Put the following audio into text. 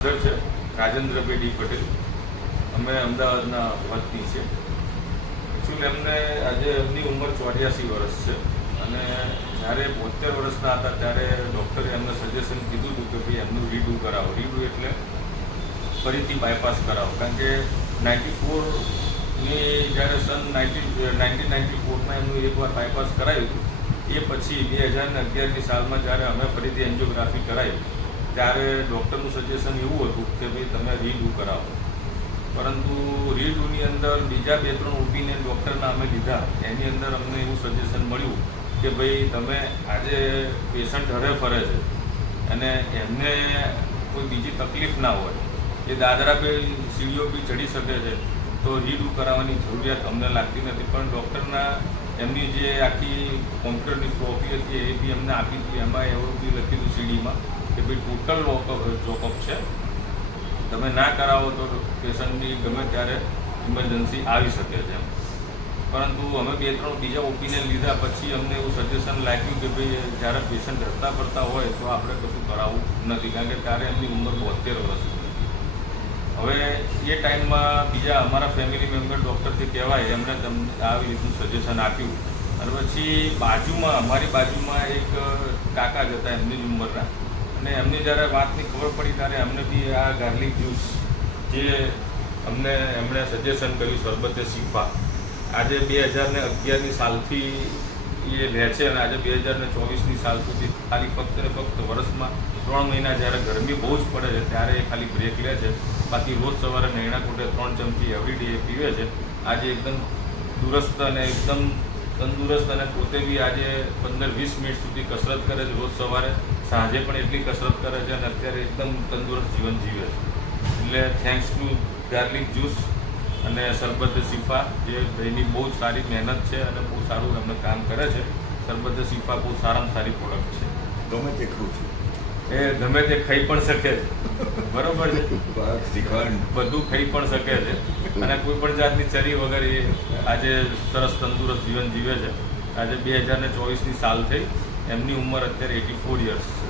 છે રાજેન્દ્રભાઈ ડી પટેલ. અમે અમદાવાદના વતની છે. એકચ્યુઅલી એમને આજે એમની ઉંમર 84 વર્ષ છે અને જ્યારે 72 વર્ષના હતા ત્યારે ડૉક્ટરે એમને સજેશન કીધું હતું કે ભાઈ એમનું રીડુ કરાવો. રીડુ એટલે ફરીથી બાયપાસ કરાવો, કારણ કે 94ની જ્યારે સન 1994માં એમનું એકવાર બાયપાસ કરાયું હતું. એ પછી 2011ની સાલમાં જ્યારે અમે ફરીથી એન્જિયોગ્રાફી કરાવી ત્યારે ડૉક્ટરનું સજેશન એવું હતું કે ભાઈ તમે રીડુ કરાવો. પરંતુ રીડુની અંદર બીજા 2-3 ઓપિનિયન ડૉક્ટરના અમે લીધા. એની અંદર અમને એવું સજેશન મળ્યું કે ભાઈ તમે આજે પેશન્ટ હરે ફરે છે અને એમને કોઈ બીજી તકલીફ ના હોય, એ દાદરા બી સીડીઓ બી ચડી શકે છે, તો રીડુ કરાવવાની જરૂરિયાત અમને લાગતી નથી. પણ ડૉક્ટરના એમની જે આખી કોમ્પ્યુટરની કોપી હતી એ બી અમને આપી હતી. એમાં એવું બી લખેલું સીડીમાં કે ભાઈ ટોટલ ચોકઅપ છે, તમે ના કરાવો તો પેશન્ટની ગમે ત્યારે ઇમરજન્સી આવી શકે છે. પરંતુ અમે 2-3 બીજા ઓપિનિયન લીધા પછી અમને એવું સજેશન લાગ્યું કે ભાઈ જ્યારે પેશન્ટ હરતા ફરતા હોય તો આપણે કશું કરાવવું નથી, કારણ કે ત્યારે એમની ઉંમર 72 વર્ષની હતી. હવે એ ટાઈમમાં બીજા અમારા ફેમિલી મેમ્બર ડૉક્ટરથી કહેવાય એમણે તમને આવી રીતનું સજેશન આપ્યું. અને પછી અમારી બાજુમાં એક કાકા જ હતા એમની જ ઉંમરના, અને એમની જ્યારે વાતની ખબર પડી ત્યારે અમને બી આ ગાર્લિક જ્યુસ જે એમણે સજેશન કર્યું, શરબતે શિફા, આજે 2011ની સાલથી એ લે છે અને આજે 2024ની સાલ સુધી ખાલી ફક્ત ને ફક્ત વર્ષમાં 3 મહિના જ્યારે ગરમી બહુ જ પડે છે ત્યારે એ ખાલી બ્રેક લે છે. બાકી રોજ સવારે નૈણા કોટે 3 ચમચી એવરીડે એ પીવે છે. આજે એકદમ દુરસ્ત અને એકદમ તંદુરસ્ત, અને પોતે બી આજે 15-20 મિનિટ સુધી કસરત કરે છે રોજ સવારે, સાંજે પણ એટલી કસરત કરે છે અને અત્યારે એકદમ તંદુરસ્ત જીવન જીવે છે. એટલે થેન્ક્સ ટુ ગાર્લિક જ્યુસ અને શરબતે શિફા, જે ભાઈની બહુ જ સારી મહેનત છે અને બહુ સારું એમને કામ કરે છે. શરબતે શિફા બહુ સારામાં સારી પ્રોડક્ટ છે. ગમે તે ખાઉં છું, એ ગમે તે ખાઈ પણ શકે છે, બરોબર છે, શ્રીખંડ બધું ખાઈ પણ શકે છે અને કોઈ પણ જાતની ચરી વગર એ આજે સરસ તંદુરસ્ત જીવન જીવે છે. આજે 2024ની સાલ થઈ, એમની ઉંમર અત્યારે 84 યર્સ છે.